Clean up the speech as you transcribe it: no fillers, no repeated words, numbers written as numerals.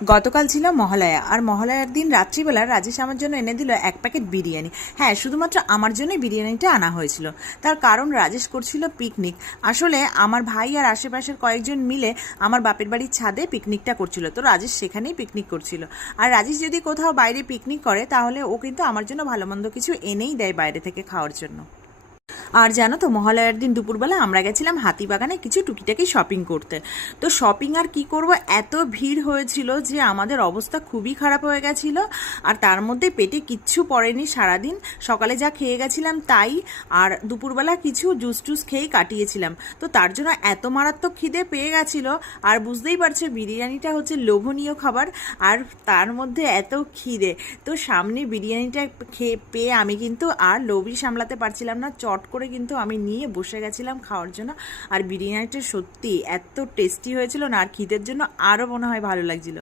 গতকাল ছিল মহালয়া, আর মহালয়ার দিন রাত্রিবেলা রাজেশ আমার জন্য এনে দিল 1 প্যাকেট বিরিয়ানি। হ্যাঁ, শুধুমাত্র আমার জন্যই বিরিয়ানিটা আনা হয়েছিল। তার কারণ রাজেশ করছিল পিকনিক। আসলে আমার ভাই আর আশেপাশের কয়েকজন মিলে আমার বাপের বাড়ির ছাদে পিকনিকটা করছিল, তো রাজেশ সেখানেই পিকনিক করছিল। আর রাজেশ যদি কোথাও বাইরে পিকনিক করে তাহলে ও কিন্তু আমার জন্য ভালো মন্দ কিছু এনেই দেয় বাইরে থেকে খাওয়ার জন্য। আর জানো তো, মহালয়ার দিন দুপুরবেলা আমরা গেছিলাম হাতিবাগানে কিছু টুকিটাকি শপিং করতে। তো শপিং আর কি করব, এত ভিড় হয়েছিল যে আমাদের অবস্থা খুবই খারাপ হয়ে গেছিল। আর তার মধ্যে পেটে কিচ্ছু পড়েনি সারাদিন, সকালে যা খেয়ে গেছিলাম তাই, আর দুপুরবেলা কিছু জুস টুস খেয়েই কাটিয়েছিলাম। তো তার জন্য এত মারাত্মক খিদে পেয়ে গেছিলো। আর বুঝতেই পারছো বিরিয়ানিটা হচ্ছে লোভনীয় খাবার, আর তার মধ্যে এত খিদে। তো সামনে বিরিয়ানিটা পেয়ে আমি কিন্তু আর লোভই সামলাতে পারছিলাম না, চট করে কিন্তু আমি নিয়ে বসে গেছিলাম খাওয়ার জন্য। আর বিরিয়ানিটা সত্যি এত টেস্টি হয়েছিল না, আর খিদের জন্য আরও মনে হয় ভালো লাগছিল।